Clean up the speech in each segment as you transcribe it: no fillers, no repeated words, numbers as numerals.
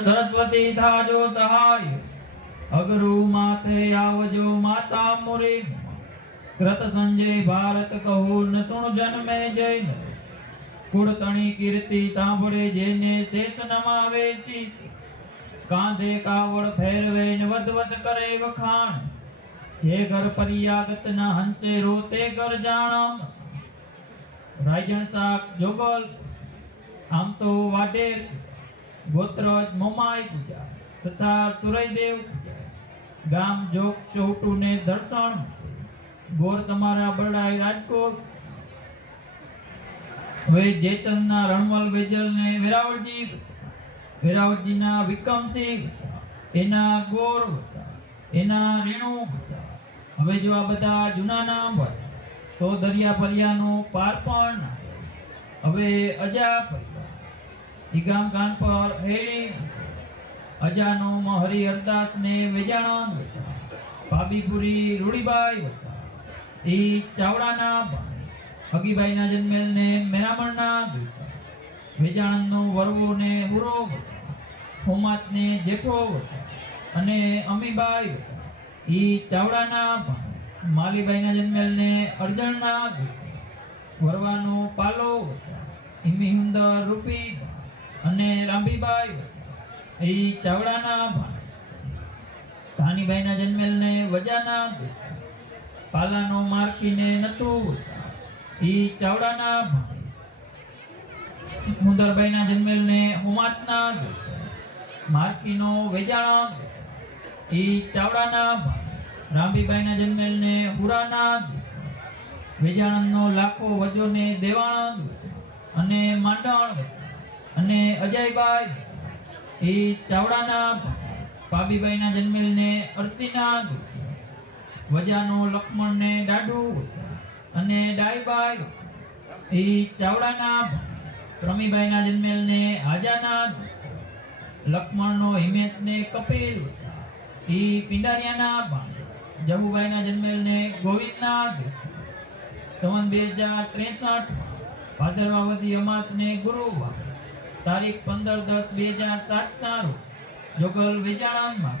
सरस्वती थाजो सहाय अगरु माथे आवजो माता मुरे कृत संजय भारत कहू न सुन जन में जय कुड़तणी कीर्ति सांभळे जेने शेष नमावे शीश कांधे कावड़ फेरवे न वद वद करे वखाण जे घर परियागत न हंचे रोते घर जाणम राजन साक जोगल आम तो वाडेर गोत्रज मोमाई पूजा तथा सूर्यदेव गाम जोग चौटू ने दर्शन गोर तमारा बरडाई राजकोट वे जेतन ना रणमल वेजल ने वेरावळजी ना विक्रम सिंह एना गोर एना रेणु હવે જો આ બધા જૂના નામ હોય તો દરિયા પરિયાનો પારપણ હવે અજા ઈગામ કાન પર હેડી અજાનો હરિ હરદાસ ને વેજાણન પાબીપુરી રૂડીબાઈ ઈ ચાવડાના હગીબાઈ ના જન્મેલ ને મેરામણના વેજાણન નો વરવો ને હુરો હોમાત ને જેઠો અને અમીબાઈ ઈ ચાવડાના માલીબાઈ ના જન્મેલ ને અર્જણના વરવાનો પાલો ઈમી હુંદર રૂપી અને રાંબીબાઈ ઈ ચાવડાના ભાનીબાઈ ના જન્મેલ ને વજાના પાલાનો માર્કી ને નતુ ઈ ચાવડાના મુંદરબાઈ ના જન્મેલ ને હોમાતના માર્કીનો વેજાણા ઈ ચાવડાના રાંબીબાઈ ના જન્મેલ ને હુરાના વેજાણનો લાખો વજો ને દેવાણ અને માંડણ અને અજયબાઈ ઈ ચાવડાના પાબીબાઈ ના જન્મેલ ને અરસીના વજાનો લક્ષ્મણ ને દાડુ અને ડાઈબાઈ ઈ ચાવડાના રમીબાઈ ના જન્મેલ ને હાજાના લક્ષ્મણ નો હિમેશ ને કપિલ ઈ પિંડારિયાના જહુબાઈ ના જન્મેલ ને ગોવિંદના સંવત 2063 ભાદરવાવતી અમાસ ને ગુરુવાર તારીખ 15/10/2007 ના રોજ જોગલ વેજાણમાં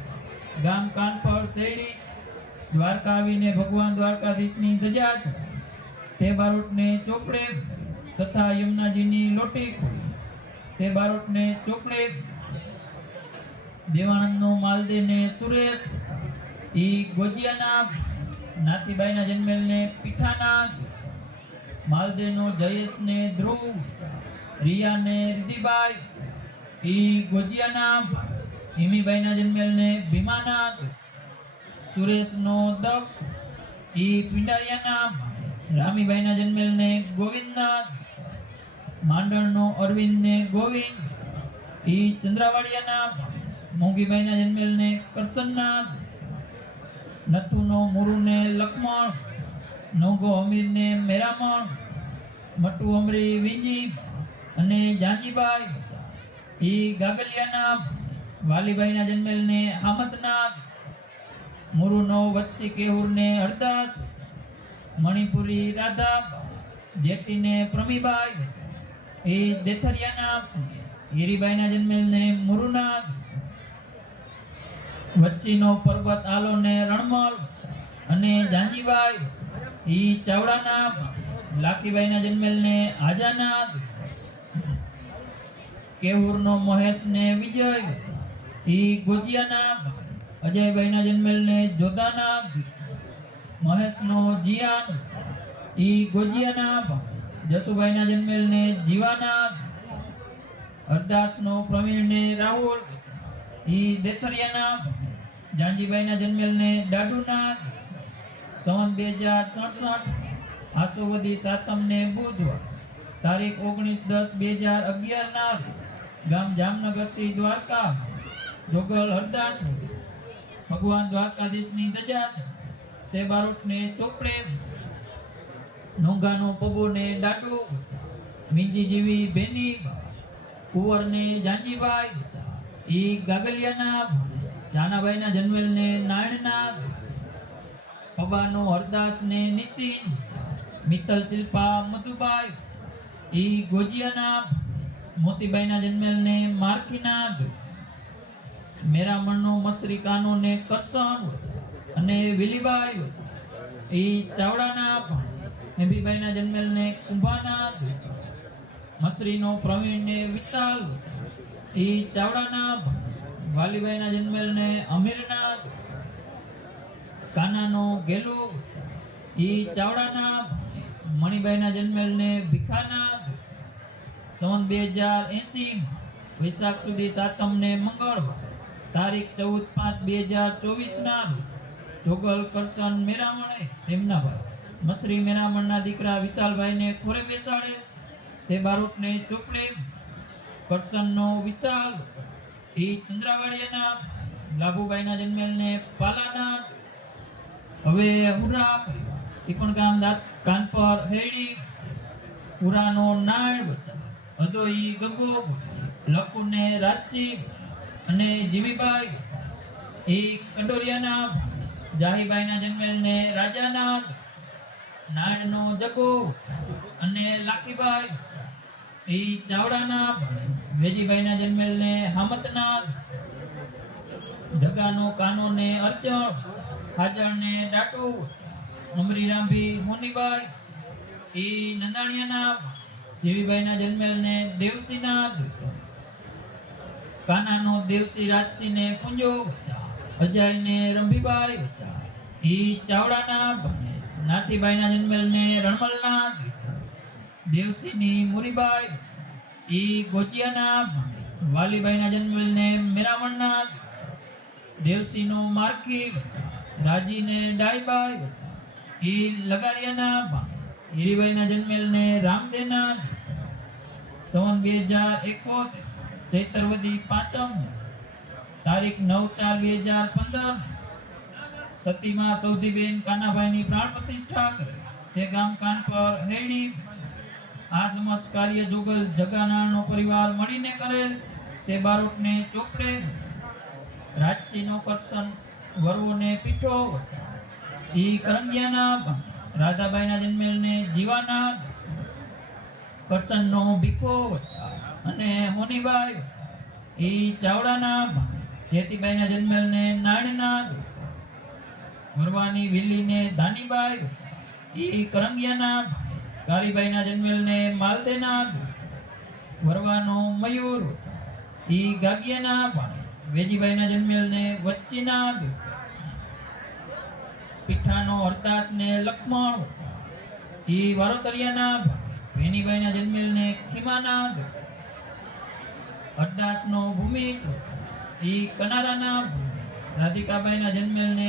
ગામ કાનપર શેડી દ્વારકા આવીને ભગવાન દ્વારકાધીશની ધજા તે બારોટને ચોપડે તથા યમુનાજીની લોટી ખોલી તે બારોટને ચોપડે દેવાનંદનો માલદે ને સુરેશ ઈ ગોજિયાના નાતીબાઈ ના જન્મેલ ને પીઠાના માલદે નો જયેશ ને ધ્રુવ રિયા ને રિધિબાઈ ઈ ગોજિયાના હિમીબાઈ ના જન્મેલ ને ભીમાના સુરેશ નો દક્ષ ઈ પિંડારિયાના રામીબાઈ ના જન્મેલ ને ગોવિંદના માંડણ નો અરવિંદ ને ગોવિંદ ઈ ચંદ્રાવાડિયાના મોંઘીબાઈ ના જન્મેલ ને કરસનના નથુ નો મુરુ ને લક્ષ્મણ નોગો અમીર ને મેરામણ મટુ અમરી વિંજી અને જાંજીબાઈ ઈ ગાગલિયાના વાલીબાઈ ના જન્મેલ ને હામદના મુરુ નો વત્સી કેહુર ને હરદાસ મણિપુરી રાધા જેટી ને પ્રમીબાઈ ઈ દેથરિયાના હીરીબાઈ ના જન્મેલ ને મુરુના વચ્ચીનો પર્વત આલો ને રણમલ અને જાંજીબાઈ ઈ ચાવડાના લાકીબાઈ ના જન્મેલ ને આજાના કેહુરનો મહેશ ને વિજય ઈ ગોજિયાના અજયભાઈ ના જન્મેલ ને જોધાના મહેશનો જીયાન ઈ ગોજિયાના જસુભાઈ ના જન્મેલ ને જીવાના હરદાસનો પ્રવીણ ને રાહુલ ઈ દેથરિયાના જાંજીબાઈ ના જન્મેલ ને દાડુના સંવત 2067 આસોવદી સાતમ ને બુધવાર તારીખ 19/10/2011 ના ગામ જામનગર થી દ્વારકા જોગલ હરદાસ ભગવાન દ્વારકાધીશની ધજા તે બારોટ ને ચોપડે નોંગાનો પગો ને દાડુ મીંજી જેવી બેની કુંવર ને જાંજીબાઈ ઈ ગાગલિયાના જાનાબાઈ ના જન્મેલ ને નાયણના પબાનો હરદાસ ને નીતિન મિત્તલ શિલ્પા મધુબાઈ ઈ ગોજિયાના મોતીબાઈના જન્મેલને માર્કીનાગ મેરામણનો મસરી કાનો ને કરસન અને વિલીબાઈ ઈ ચાવડાના એમબીબાઈના જન્મેલ ને કુંભાના મસરીનો પ્રવીણ ને વિશાલ ઈ ચાવડાના વાલીબાઈના જન્મેલ ને અમીરના કાનાનો ગેલુ ઈ ચાવડાના મણિબાઈના જન્મેલ ને ભીખાના સંવત 2080 વૈશાખ સુધી સાતમ ને મંગળવાર તારીખ 14/5/2024 ના જોગલ કરશન મેરામણે તેમના ભાઈ મસરી મેરામણના દીકરા વિશાલભાઈને ખોરે બેસાડે તે બારોટને ચોપડે કરશનનો વિશાલ ઈ ચંદ્રાવાડિયાના લાભુભાઈના જન્મેલને પાલાના હવે હુરા પરિવાર ઈ પણ ગામ દાંત કાનપર હેડી હુરાનો નાળ બચ્ચા અદોઈ ગગો લકુને રાચી અને જીવીબાઈ ઈ કંડોરિયાના જાહીબાઈના જન્મેલને રાજાના નાળનો જગો અને લાખીબાઈ ઈ ચાવડાના વેજીબાઈના જન્મેલને હામતના જગાનો કાનો ને અર્જણ હાજર ને ડાટુ અમરી રાંભી હોનીબાઈ ઈ નંદાણીયાના જીવીબાઈના જન્મેલને દેવસીના કાનાનો દેવસી રાજસી ને કુંજો અજાય ને રંભીબાઈ ઈ ચાવડાના નાથીબાઈના જન્મેલને રણમલના દેવસીની મુરીબાઈ ઈ ગોજિયાના વાલીબાઈના જન્મેલને મેરામણના દેવસીનો માર્કી રાજીને ડાઈબાઈ ઈ લગારિયાના હીરીબાઈના જન્મેલને રામદેના સંવત 2071 ચૈતરવદી પાંચમ તારીખ 9/4/2015 સતીમાં સૌધીબેન કાનાભાઈની પ્રાણ પ્રતિષ્ઠા કરે તે ગામ કાન પર હેડી આ સમસ્ત કાર્ય જોગલ જગાનાળનો પરિવાર મળીને કરેલ તે બારોટને ચોપડે રાજસીનો કરશન વરવોને પીઠો ઈ કરંગિયાના રાધાબાઈના જન્મેલને જીવાના કરશનનો ભીખો અને હોનીબાઈ ઈ ચાવડાના જેતીબાઈના જન્મેલને નાણના વરવાની વિલીને ધાનીબાઈ ઈ કરંગિયાના કારીબાઈના જન્મેલને માલદેના વરવાનો મયુર ઈ ગાગિયાના વેજીબાઈના જન્મેલને વચ્ચીના પીઠાનો હરદાસ ને લક્ષ્મણ ઈ વારોતરિયાના વેનીબાઈના જન્મેલને ખીમાના હરદાસનો ભૂમિ ઈ કનારાના રાધિકાબાઈના જન્મેલને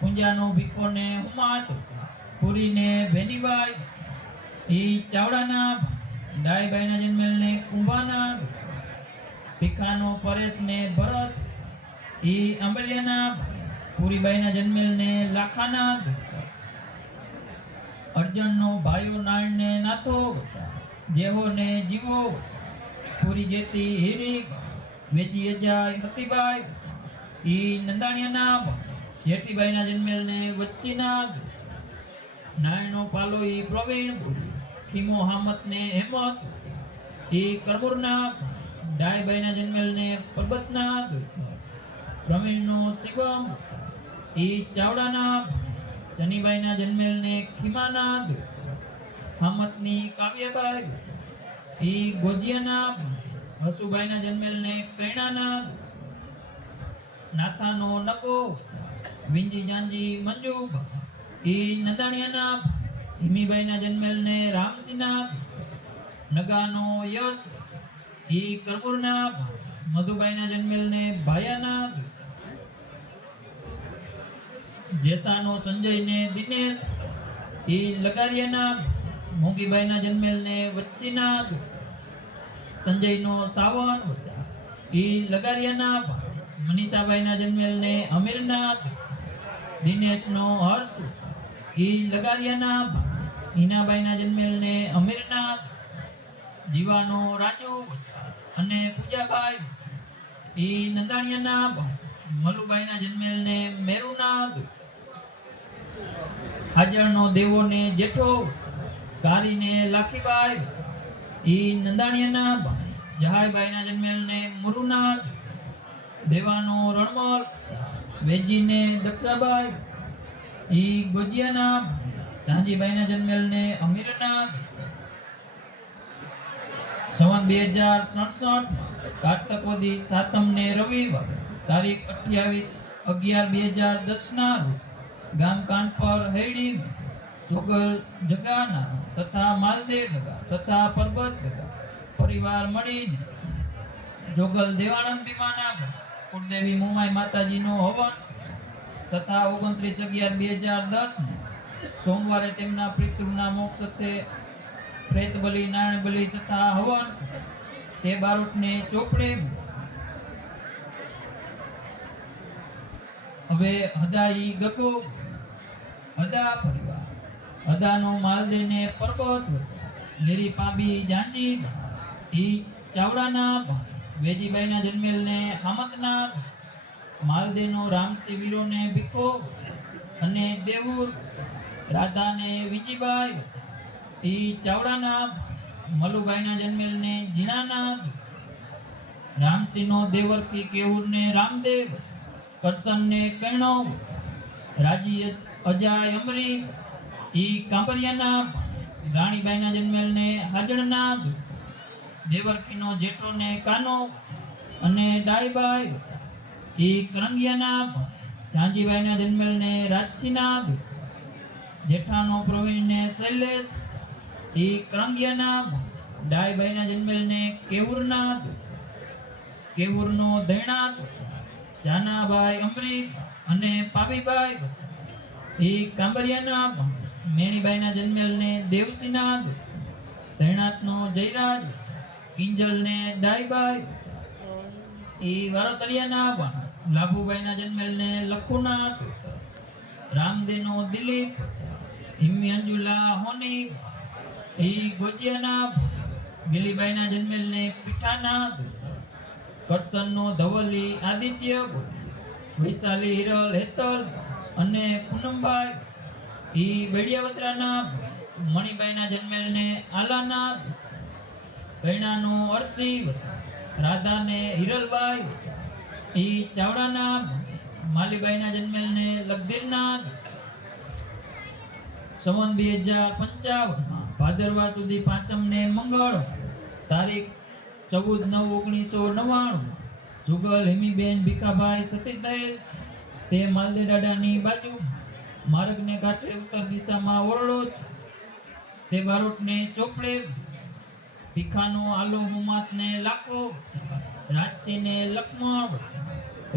પૂંજાનો ભીખોને હુમાત પુરીને ભેનીબાઈ ઈ ચાવડાના ડાઈબાઈના જન્મેલને કુંભાના ભીખાનો પરેશને ભરત ઈ આંબલિયાના પુરીબાઈના જન્મેલને લાખાના અર્જનનો ભાઈઓ નાળને નાથો જેવો ને જીવો પુરી જેતી હીરી વેજી અજાય હતીબાઈ ઈ નંદાણીયાના જેઠીબાઈના જન્મેલને વચ્ચીના નાયનો પાલો ઈ પ્રવીણ ખીમો હામતને હેમત ઈ કરમુરના ડાયબાઈના જન્મેલને પરબતના પ્રવીણનો શિવમ ઈ ચાવડાના જનીબાઈના જન્મેલને ખીમાના હામતની કાવ્યબાઈ ઈ ગોજિયાના હસુબાઈના જન્મેલને કૈણાના નાથાનો નગો વિંજી જાંજી મંજુ ઈ નંદાણીયાના હિમીબાઈના જન્મેલને રામસિંહના નગાનો યશ ઈ કરમુરના મધુબાઈના જન્મેલને ભાયાના જેસાનો સંજયને દિનેશ ઈ લગારિયાના મોગીબાઈના જન્મેલને વચ્ચીના સંજયનો સાવન ઈ લગારિયાના મનીષાબાઈના જન્મેલને અમીરનાથ દિનેશનો હર્ષ ઈ લગારિયાના હિનાબાઈના જન્મેલને અમીરનાથ જીવાનો રાજુ અને પૂજાબાઈ ઈ નંદાણીયાના મલુબાઈના જન્મેલને મેરુનાથ હાજરનો દેવોને જેઠો કારીને લાખીબાઈ ઈ નંદાણીયાના જહાયબાઈના જન્મેલ ને મુરુનાથ, દેવાનો રણમલ, વેજીને દક્ષાબાઈ, ઈ ગોજિયાના, ઝાંજીબાઈના જન્મેલ ને અમીરનાથ, સંવત 2067 કારતક વદી સાતમ ને રવિવાર તારીખ 28/11/2010 ના રોજ ગામ કાનપર હેડી જોગલ જગાના તથા માલદેવ ગગા તથા પરબત ગગા પરિવાર મળીને જોગલ દેવાનંદ ભીમાના ઘર કુળદેવી મુમાઈ માતાજીનો હવન તથા 29/11/2010 ને સોમવારે તેમના પિતૃના મોક્ષ અર્થે પ્રેત બલિ, નારાયણ બલિ તથા હવન તે બારોટને ચોપડે. હવે હદાઈ ગગો હદા પરિવાર હદાનો માલદેને પરબત લેરી પાબી જાંજી ઈ ચાવડાના વેજીબાઈના જન્મેલને હામતનાથ, માલદેનો રામસી વીરોને ભીખો અને દેવુર રાધાને વિજીબાઈ ઈ ચાવડાના, મલુબાઈના જન્મેલને જીણાનાથ, રામસિંહનો દેવરકી કેવુરને રામદેવ, કરસનને કૈણો, રાજી અજાય અમરી ઈ કાંબરિયાના, રાણીબાઈના જન્મેલને હાજણનાથ, દેવરકીનો જેઠોને કાનો અને ડાઈબાઈ ઈ કરંગિયાના, ઝાંજીબાઈના જન્મેલને રાજસીનાથ, જેઠાનો પ્રવીણને શૈલેષ ઈ કરંગિયાના, ડાઈબાઈના જન્મેલને કેવુરનાથ, કેવુરનો દૈણાથ, જાનાબાઈ અમરી અને પાબીબાઈ ઈ કાંબરિયાના, મેણીબાઈના જન્મેલને દેવસીનાથ, દૈણાથનો જયરાજ, કિંજલને ડાઈબાઈ ઈ વારોતરિયાના, લાભુબાઈના જન્મેલને લખુનાથ, રામદેનો દિલીપ, હિમ્મી અંજુલા હોની ઈ ગોજિયાના, ગીલીબાઈના જન્મેલને પીઠાનાથ, કરસનનો ધવલી આદિત્ય, વૈશાલી હિરલ હેતલ અને પૂનમબાઈ ઈ બેડિયાવત્રાના, મણિબાઈના જન્મેલને આલાનાથ, કૈણાનો અરસી, રાધાને હિરલબાઈ ઈ ચાવડાના, માલીબાઈના જન્મેલને લગધીરનાથ. સંવત 2055 ભાદરવા સુધી પાંચમને મંગળ તારીખ 14/9/1999 જુગલ હેમીબેન ભીખાભાઈ સતી થયેલ તે માલદે દાદાની બાજુ માર્ગને કાંઠે ઉત્તર દિશામાં ઓરડો તે બારોટને ચોપડે, ભીખાનો આલો હુમાતને લાખો, રાજસીને લક્ષ્મણ,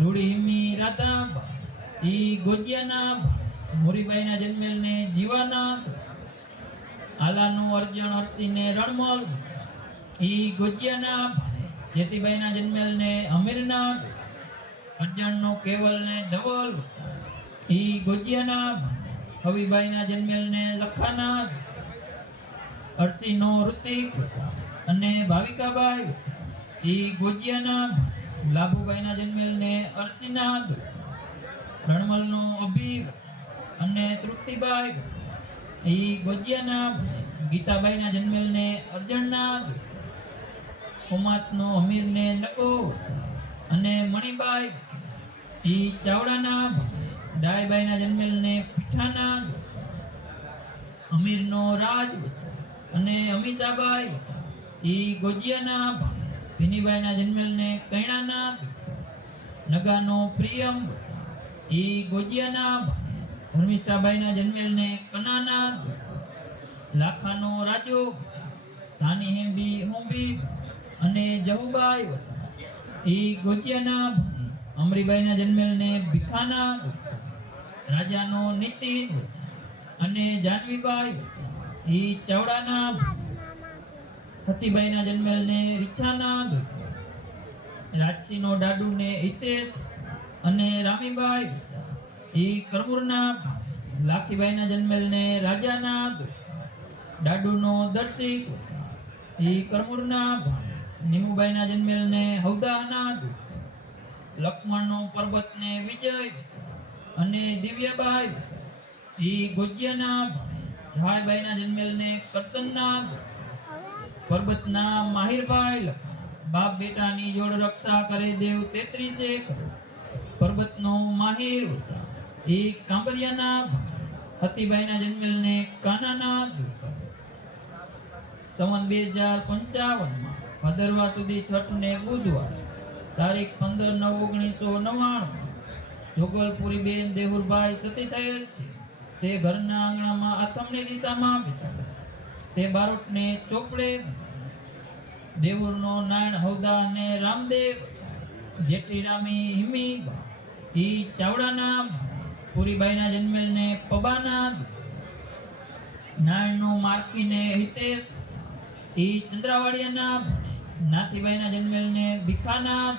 રૂડી હિમી રાધા ઈ ગોજિયાના, મોરીબાઈના જન્મેલને જીવાનાથ, આલાનો અર્જણ અરસીને રણમલ ઈ ગોજિયાના, જેતીબાઈના જન્મેલને અમીરનાથ, અર્જણનો કેવલને ધવલ ઈ ગોજિયાના, હવીબાઈના જન્મેલને લખાનાથ, અરસીનો ઋતિક અને ભાવિકાબાઈ ઈ ગોજિયાના, લાભુબાઈના જન્મેલને અરસીનાથ, રણમલનો અભિવ અને તૃપ્તિબાઈ ઈ ગોજિયાના, ગીતાબાઈના જન્મેલને અર્જણનાથ, ઉમાતનો અમીરને નકો અને મણિબાઈ ઈ ચાવડાના, ડાઈબાઈના જન્મેલને પીઠાનાથ, અમીરનો રાજ અને અમીષાબાઈ ઈ ગોજિયાના, ભીનીબાઈના જન્મેલને કૈણાનાથ, નગાનો પ્રિયમ ઈ ગોજિયાના, ધર્મિષ્ઠાબાઈના જન્મેલને કનાનાથ, લાખાનો રાજો, ધાની હેંબી હોંબી અને જહુબાઈ ઈ ગોજિયાના, અમરીબાઈના જન્મેલને ભીખાનાથ, રાજાનો નીતિન અને જાનવીબાઈ ઈ ચાવડાના, સતીબાઈના જન્મેલને રીછાનાથ, રાજસીનો દાડુને હિતેશ અને રામીબાઈ ઈ કરમુરના, લાખીબાઈના જન્મેલને રાજાનાથ, દાડુનો દર્શિક ઈ કરમુરના, નીમુબાઈના જન્મેલને હૌદાનાથ, લક્ષ્મણનો પર્વતને વિજય અને દિવ્યાબાઈ ઈ ગોજિયાના, જહાયબાઈના જન્મેલને કરસનનાથ, પર્વતના માહિરભાઈ, બાપ બેટાની જોડ રક્ષા કરે દેવ 33 કરોડ. પર્વતનો માહિર વચા એ કાંબરિયાના હતીબાઈના જન્મેલને કાનાના દુઃખ. સંવત 2055 માં ભાદરવા સુધી છઠ ને બુધવાર તારીખ 15/9/1999 જોગલપુરી બેન દેહુરભાઈ સતી થયેલ છે. તે ઘરના આંગણામાં આથમની દિશામાં બેસાડે છે. તે બારોટને ચોપડે દેવુરનો નારાયણ હવદા અને રામદેવ જેઠી રામી હિમી ઈ ચાવડાના પુરીબાઈના જન્મેલને પબાના નારાયણનો માર્કીને હિતેશ ઈ ચંદ્રાવાડિયાના નાથીબાઈના જન્મેલને ભીખાના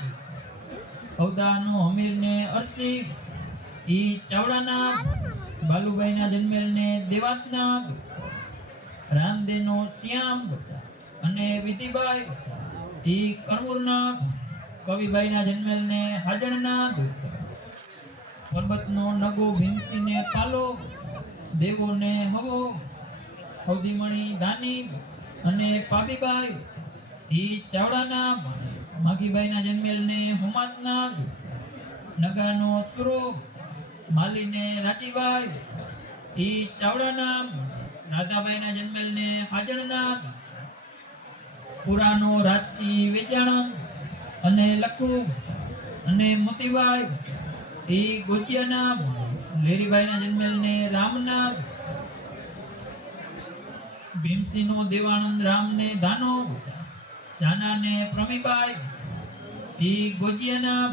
હવદાનો હમીરને અરસી ઈ ચાવડાના બાલુબાઈના જન્મેલને દેવાતના રામદેવનો શ્યામ બચા અને વિધિબાઈ બચા ઈ કરમુરના કવિબાઈના જન્મેલને હાજણના દુઃખ. પર્વતનો નગો ભીમસીને પાલો દેવોને હવો હવદીમણી દાની અને પાબીબાઈ ઈ ચાવડાના માઘીબાઈના જન્મેલને હુમાતના દુઃખ. નગાનો સુરો માલીને રાજીબાઈ ઈ ચાવડાના રાધાબાઈના જન્મેલને હાજણના દુઃખ. પુરાનો રાજસી વેજાણ અને લખુ અને મોતીબાઈ ઈ ગોજિયાના લેરીબાઈના જન્મેલને રામના ભીમસિંહનો દેવાનંદ રામને ધાનો જાનાને પ્રમીબાઈ ઈ ગોજિયાના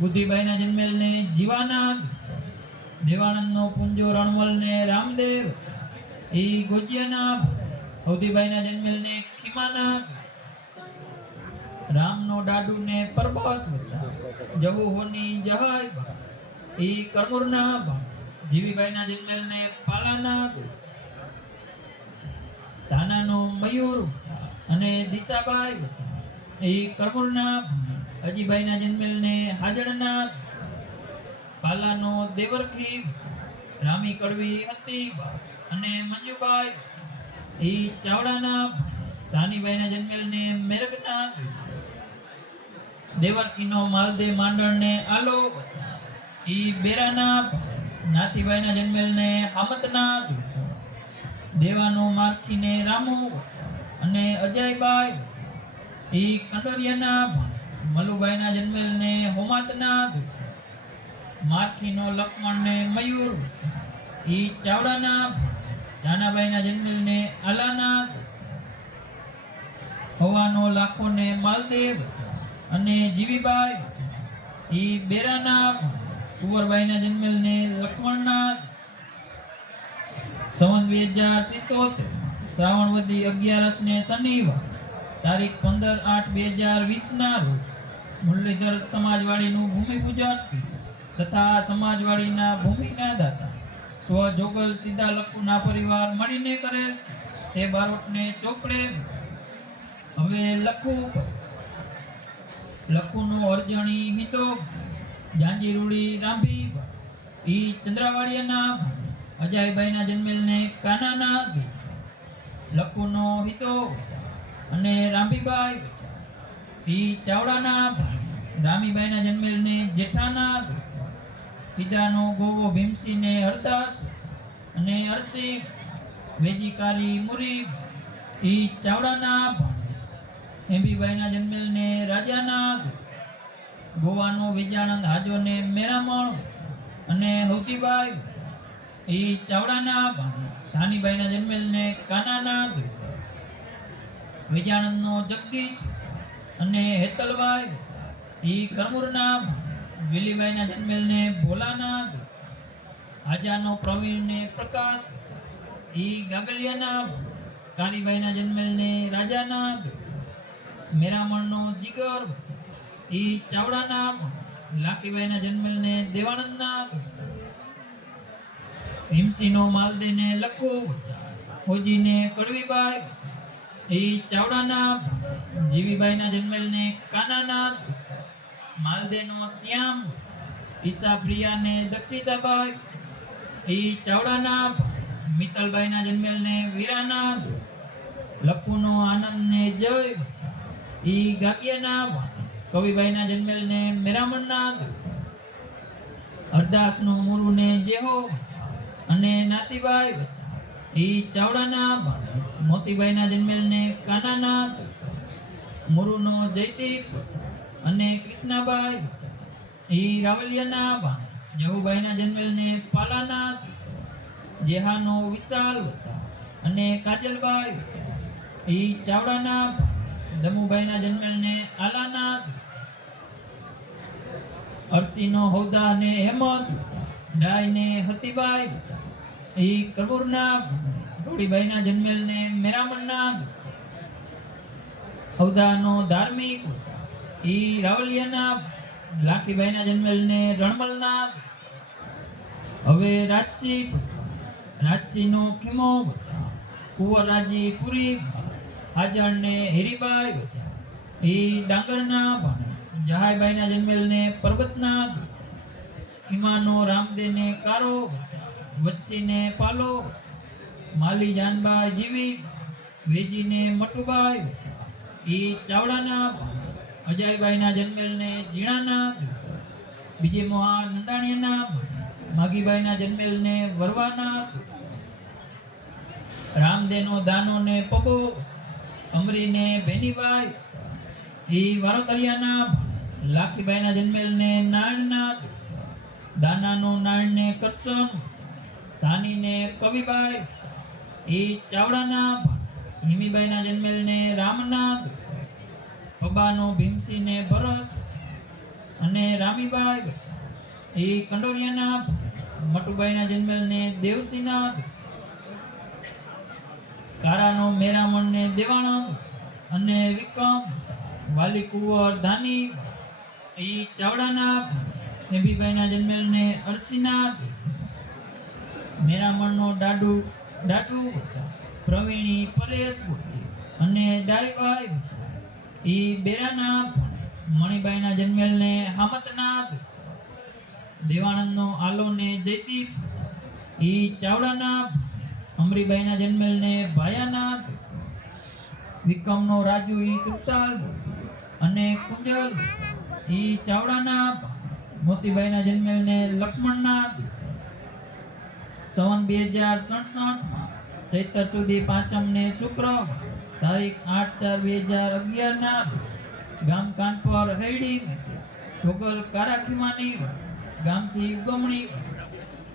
બુદ્ધિબાઈના જન્મેલને જીવાના દેવાનંદનો પુંજો રણમલને રામદેવ ઈ ગોજિયાના હવદીબાઈના જન્મેલને ખીમાના રામનો દાડુને પરબત જહુ હોની જહાય ઈ કરમુરના જીવીબાઈના જન્મેલને પાલાના તાનાનો મયુર અને દિશાબાઈ ઈ કરમુરના અજીબાઈના જન્મેલને હાજણના પાલાનો દેવરખી રામી કડવી હતી અને મંજુબાઈ ઈ ચાવડાના રાનીબાઈના જન્મેલને મેરગના દેવરકીનો માલદે માંડળને આલો ઈ બેરાના નાથીબાઈના જન્મેલને હામતના દેવાનો માર્ખીને રામુ અને અજયબાઈ ઈ કંડોરિયાના મલુબાઈના જન્મેલને હોમાતના માર્ખીનો લક્ષ્મણને મયુર ઈ ચાવડાના જાનાબાઈના જન્મેલને આલાના હવાનો લાખોને માલદેવ અને જીવીબાઈ ઈ બેરાના કુંવરબાઈના જન્મેલને લક્ષ્મણના સંવત 2077 શ્રાવણવદી 11 ને શનિવાર તારીખ 15/8/2020 ના રોજ મુરલીધર સમાજવાડીનું ભૂમિપૂજન તથા સમાજવાડીના ભૂમિના દાતા સ્વ જોગલ સીધા લખુના પરિવાર મળીને કરેલ છે. તે બારોટને ચોપડે હવે લખુનો અરજણી હિતો જાંજીરૂડી રાંભી ઈ ચંદ્રાવાડિયાના અજયભાઈના જન્મેલને કાનાના લખુનો હિતો અને રાંભીબાઈ ઈ ચાવડાના રામીબાઈના જન્મેલને જેઠાના પિતાનો ગોવો ભીમસિંહને હરદાસ અને અરસી વેજીકારી મુરી ઈ ચાવડાના એમબીબાઈના જન્મેલને રાજાના ગોવાનો વિજાનંદ હાજોને મેરામણ અને હૌતીબાઈ ઈ ચાવડાના ધાનીબાઈના જન્મેલને કાનાના વિજાનંદનો જગદીશ અને હેતલબાઈ ઈ કરમુરના વિલીબાઈના જન્મેલને ભોલાના આજાનો પ્રવીણને પ્રકાશ ઈ ગાગલિયાના કારીબાઈના જન્મેલને રાજાના મેરામણનો જીગર ઈ ચાવડાના લાખીબાઈના જન્મેલને દેવાનંદના ભીમસિંહનો માલદેને લખો હોજીને કડવીબાઈ ઈ ચાવડાના જીવીબાઈના જન્મેલને કાનાના માલદેનો શ્યામ ઈસાપ્રિયાને દક્ષિતાબાઈ ઈ ચાવડાના મિત્તલબાઈના જન્મેલને વીરાના લખુનો આનંદને જય ઈ ગાગિયાના કવિભાઈના જન્મેલ ને મેરામણના અરદાસનું મુરુ ને જેહો અને નાતીબાઈ ઈ ચાવડાના મોતીબાઈના જન્મેલ ને કાનાના મુરુનો જયદીપ અને કૃષ્ણાબાઈ ઈ રાવલિયાના જહુબાઈના જન્મેલ ને પાલાના જેહાનો વિશાલ અને કાજલબાઈ ઈ ચાવડાના દમુબાઈના જન્મેલ ને આલાના અરસીનો હૌદા ને હેમંત ડાય ને હતીબાઈ ઈ કરબુરના ઢોળીબાઈના જન્મેલ ને મેરામણના હૌદાનો ધાર્મિક ઈ રાવલિયાના લાખીબાઈના જન્મેલ ને રણમલના હવે રાજચીનો ખીમો કુંવરરાજી પુરી હાજર ને હેરીબાઈ ઈ ડાંગરના જહાઈબાઈના જન્મેલ ને પર્વતના ખીમાનો રામદે ને કારો વચ્ચી ને પાલો માલી જાનબાઈ જીવી વેજી ને મટુબાઈ ઈ ચાવડાના અજયબાઈના જન્મેલ ને જીણાના બીજે મોહા નંદાણીના માગીબાઈના જન્મેલ ને વરવાના રામદેનો દાનો ને પબો અમરી ને ભેનીબાઈ ઈ વારોતરિયાના લાખીબાઈના જન્મેલ ને નાણના દાનાનો નાણ ને કરસન ધાની ને કવિબાઈ ઈ ચાવડાના હિમીબાઈના જન્મેલ ને રામનાથ પબાનો ભીમસી ને ભરત અને રામીબાઈ ઈ કંડોરિયાના મટુબાઈના જન્મેલ ને દેવસીનાથ કારાનો મેરામણ ને દેવાણંદ અને વિક્રમ વાલી કુંવર ધાની ઈ ચાવડાના હેબીબાઈના જન્મેલ ને અરસીનાથ મેરામણનો દાડુ પ્રવીણી પરેશ અને ડાયબાઈ ઈ બેરાના મણીબાઈના જન્મેલ ને હામતનાથ દેવાનંદનો આલો ને જયદીપ ઈ ચાવડાના અમરીબાઈના જન્મેલ ને ભાયાનાથ વિક્રમનો રાજુ ઈ કૃષાલ અને કુંજલ ઈ ચાવડાના મોતીબાઈના જન્મેલ ને લક્ષ્મણનાથ સંવત 2067 ચૈત્ર સુધી પાંચમ ને શુક્ર તારીખ 8/4/2011 ના ગામ કાનપર હૈડી જોગલ કારાખીમાની ગામથી ઉગમણી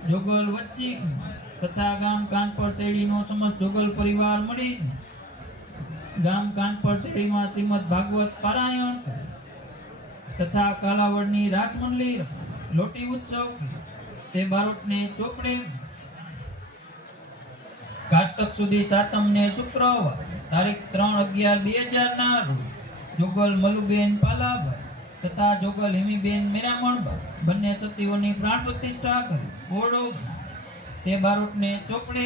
જોગલ વચ્ચી તથા ગામ કાનપર શેરડીનો સમસ્ત જોગલ પરિવાર મળી ગામ કાનપર શેરડીમાં શ્રીમદ ભાગવત પારાયણ તથા કાલાવડની રાસ મંડળી લોટી ઉત્સવ તે બારોટને ચોપડે કારતક સુધી સાતમ ને શુક્રવાર તારીખ 3/11/2000 ના રોજ જોગલ મલુબેન પાલાભાઈ તથા જોગલ હિમીબેન મેરામણભાઈ બંને સતીઓની પ્રાણ પ્રતિષ્ઠા કરી ઓળો તે બારોટને ચોપડે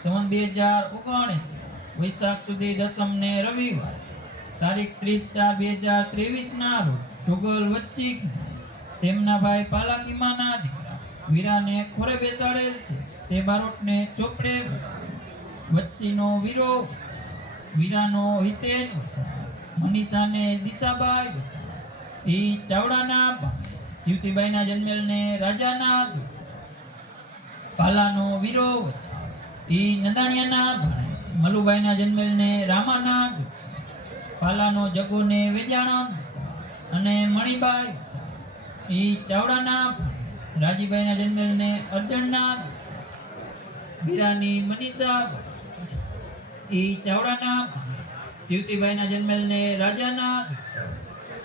સંવત 2019 વૈશાખ સુધી દસમ ને રવિવાર તારીખ 30/4/2023 ના રોજ જોગલ વચ્ચી તેમના ભાઈ પાલાકીમાના દીકરા વીરાને ખોરે બેસાડેલ છે તે બારોટને ચોપડે વચ્ચીનો વીરો વીરાનો હિતેન મનીષાને દિશાબાઈ ઈ ચાવડાના જીવતીબાઈના જન્મેલ ને રાજાના પાલાનો વીરો ઈ નંદાણીયાના મલુબાઈના જન્મેલ ને રામાના પાલાનો જગો ને વેજાણંદ અને મણીબાઈ ઈ ચાવડાના રાજીબાઈના જન્મેલ ને અર્જણના વીરાની મનીષા ઈ ચાવડાના જીવતીબાઈના જન્મેલ ને રાજાના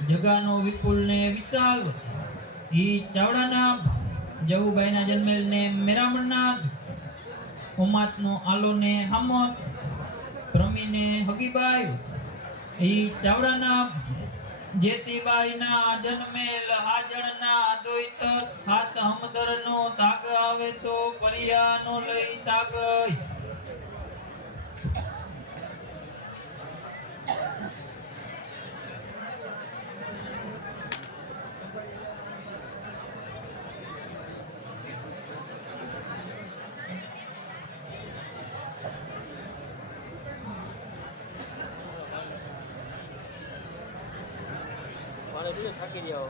જગાનો વિપુલ ને વિશાલ ઈ ચાવડાના જવુબાઈના જન્મેલ ને મેરામણના ઉમાતનો આલો ને હામત પ્રમીને હગીબાઈ ઈ ચાવડાના જેતીબાઈના જન્મેલ હાજણના દોઈતર હાથ હમદરનો તાગ આવે તો પરિયાનો લઈ તાગઈ થાકી જાઓ